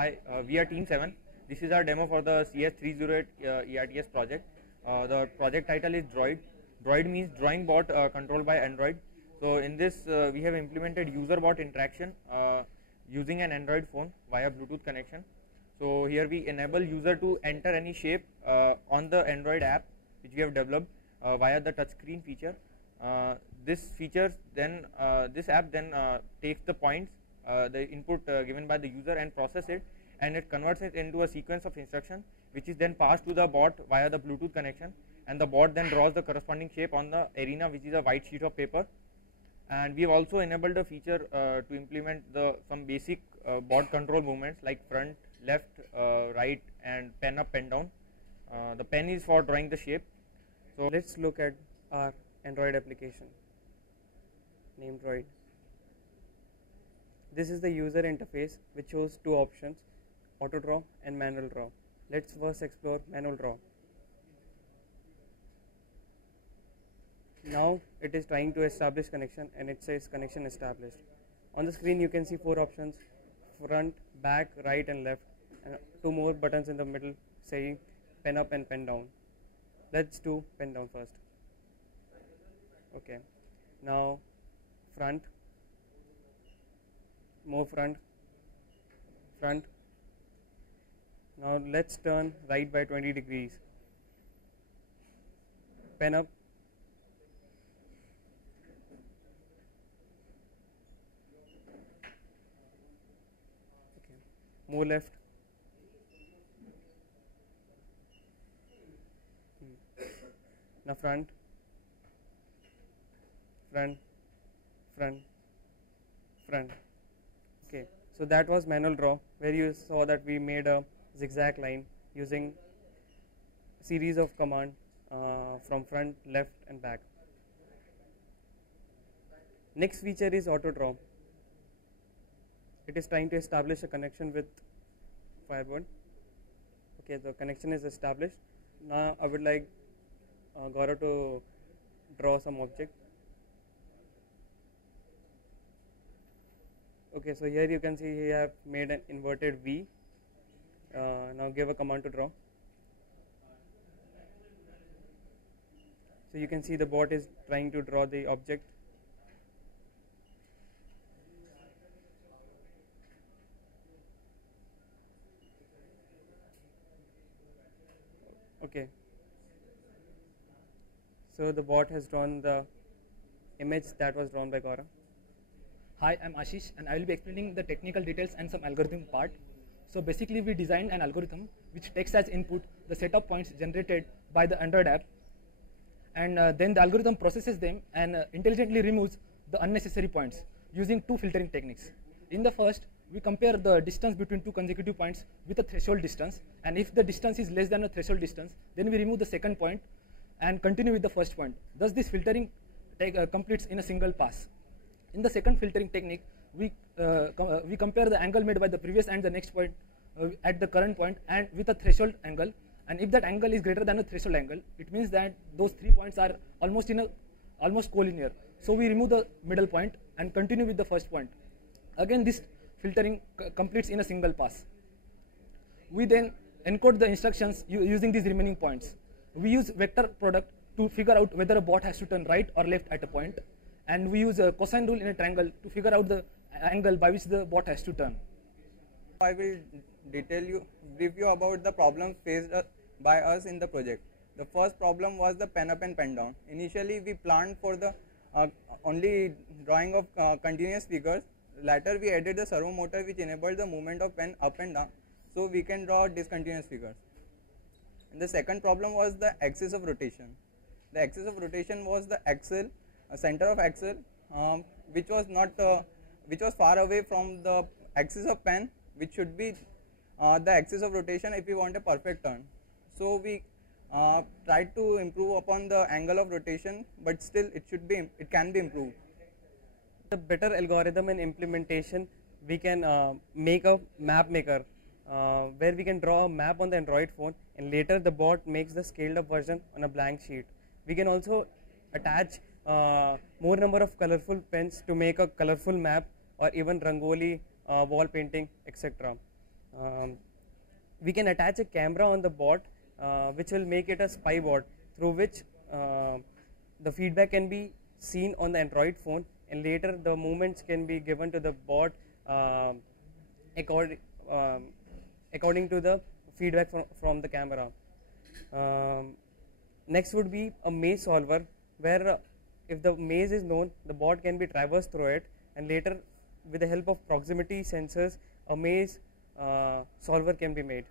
Hi, we are Team 7. This is our demo for the CS308 ERTS project. The project title is DRAWOID. DRAWOID means drawing bot controlled by Android. So in this we have implemented user bot interaction using an Android phone via Bluetooth connection. So here we enable user to enter any shape on the Android app which we have developed via the touchscreen feature. This app then takes the points, the input given by the user, and process it, and it converts it into a sequence of instruction which is then passed to the bot via the Bluetooth connection, and the bot then draws the corresponding shape on the arena, which is a white sheet of paper. And we have also enabled a feature to implement some basic bot control movements like front, left, right, and pen up, pen down. The pen is for drawing the shape. So let's look at our Android application named DRAWOID. This is the user interface which shows two options, auto draw and manual draw. Let's first explore manual draw. Now it is trying to establish connection, and it says connection established. On the screen you can see four options: front, back, right, and left, and two more buttons in the middle saying pen up and pen down. Let's do pen down first. Okay, now front, more front, front. Now let's turn right by 20 degrees. Pen up. Okay, more left. Now front, front, front, front. Okay, so that was manual draw, where you saw that we made a zigzag line using a series of commands from front, left, and back. Next feature is auto draw. It is trying to establish a connection with Firebird. Okay, the connection is established. Now I would like Gaurav to draw some object. Okay, so here you can see he have made an inverted V. Now give a command to draw. So you can see the bot is trying to draw the object. Okay, so the bot has drawn the image that was drawn by Gaurav. Hi, I'm Ashish, and I will be explaining the technical details and some algorithm part. So basically we designed an algorithm which takes as input the set of points generated by the Android app, and then the algorithm processes them and intelligently removes the unnecessary points using two filtering techniques. In the first, we compare the distance between two consecutive points with a threshold distance, and if the distance is less than a threshold distance, then we remove the second point and continue with the first point. Thus this filtering completes in a single pass. In the second filtering technique, we compare the angle made by the previous and the next point at the current point and with a threshold angle, and if that angle is greater than a threshold angle, it means that those 3 points are almost collinear. So we remove the middle point and continue with the first point. Again, this filtering completes in a single pass. We then encode the instructions using these remaining points. We use vector product to figure out whether a bot has to turn right or left at a point, and we use a cosine rule in a triangle to figure out the angle by which the bot has to turn. I will brief you about the problems faced by us in the project. The first problem was the pen up and pen down. Initially we planned for the only drawing of continuous figures. Later we added the servo motor which enabled the movement of pen up and down, so we can draw discontinuous figures. And the second problem was the axis of rotation. The axis of rotation was the axle, center of axle, which was far away from the axis of pen, which should be the axis of rotation if we want a perfect turn. So we tried to improve upon the angle of rotation, but still it can be improved. The better algorithm and implementation, we can make a map maker where we can draw a map on the Android phone, and later the bot makes the scaled up version on a blank sheet. We can also attach more number of colorful pens to make a colorful map, or even rangoli, wall painting, etc. We can attach a camera on the bot, which will make it a spy bot, through which the feedback can be seen on the Android phone, and later the movements can be given to the bot according to the feedback from the camera. Next would be a maze solver, where if the maze is known, the bot can be traversed through it, and later with the help of proximity sensors, a maze solver can be made.